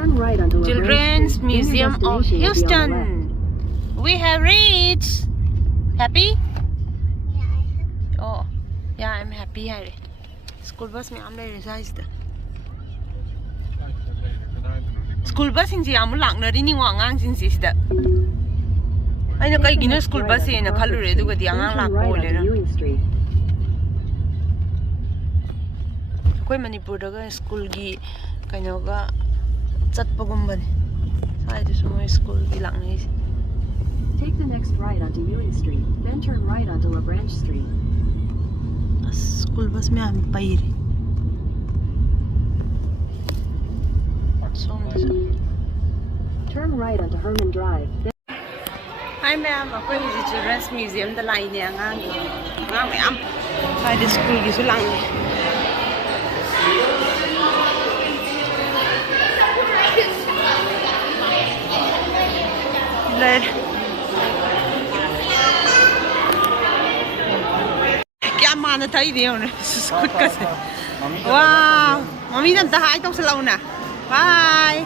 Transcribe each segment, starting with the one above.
Turn right onto LaGrange Children's Street. Then your Museum of destination will be on the Houston. left. We have reached. Happy? Oh, yeah, I'm happy. School bus में आमले resized. School bus इंजी आमु लांगनरी नि वांगांग जिंजी सिदा. अइना कइगिनो school bus येना खलुरे दुगदि आंगांग लाक्पो ओलेना. कोई मणिपुरदगा school gi kainoga chatpagumbani. Saidusु mo school gi langnai. Take the next right onto Ewing Street, then turn right onto LaGrange Street. School bus में हम पाइरे. Turn right onto Herman Drive. Hi ma'am, ako yung Children's Museum the line niya nga ma'am. Sa school gisu lang ni. क्या माना था ही दिया उन्हें खुद का से वाह मम्मी ने दहाई तो चलाओ ना bye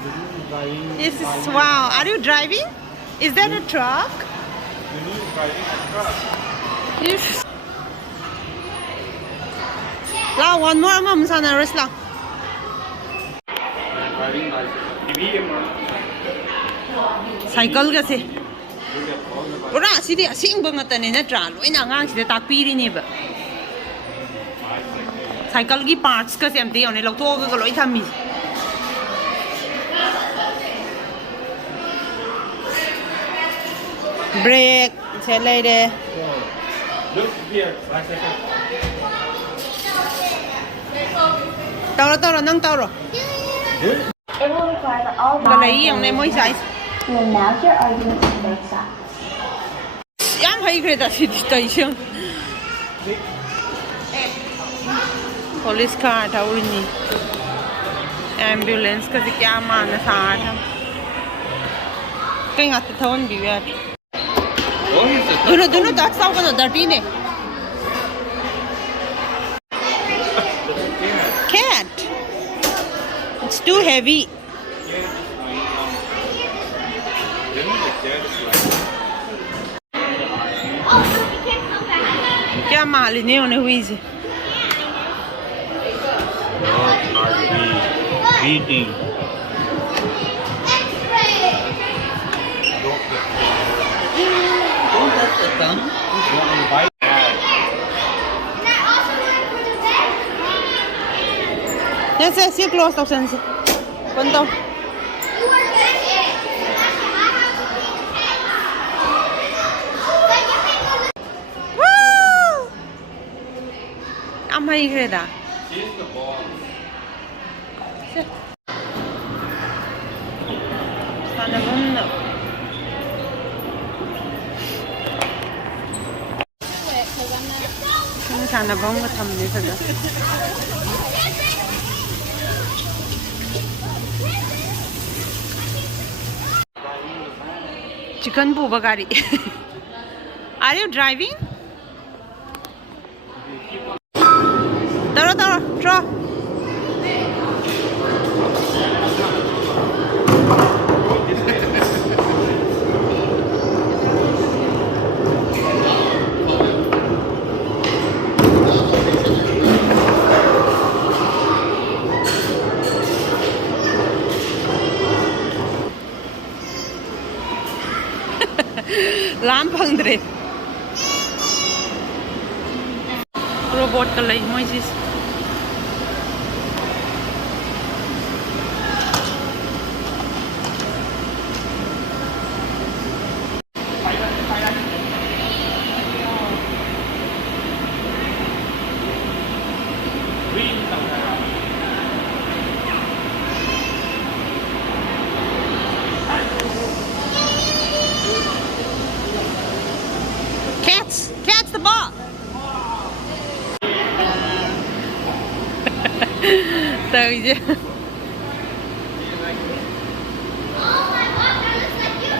this is wow are you driving is that a truck yes la one more mom sana rest la cycle ka se ora sidi asing bang ta ne na tra loina ngang sida takpiri ni ba cycle gi parts ka sem te one lo tho ga loi thami brake se lai de Look here, 1 second. tao nang tao rồi It will require that all cái lấy yang này mỗi size You will announce your arguments to both sides. em hay cái đó thì tới chưa police car tháo đi ambulance cái gì kia mà nó xa thằng cái ngắt tháo đi vậy nó đặt sau cái nó đặt đi nè cat it's too heavy क्या माल नहीं होने हुई से Beating. Don't touch the tongue. Yes, yes, you close the sense. Punto. Woo! I'm hay cái đó. Change the ball. Sana bang sana bang thầm đi thật đó. Chicken buba gari. Are you driving? Taro, draw. Lampang dre. Robot ka lai mo sis. Catch the ball. Tahu je.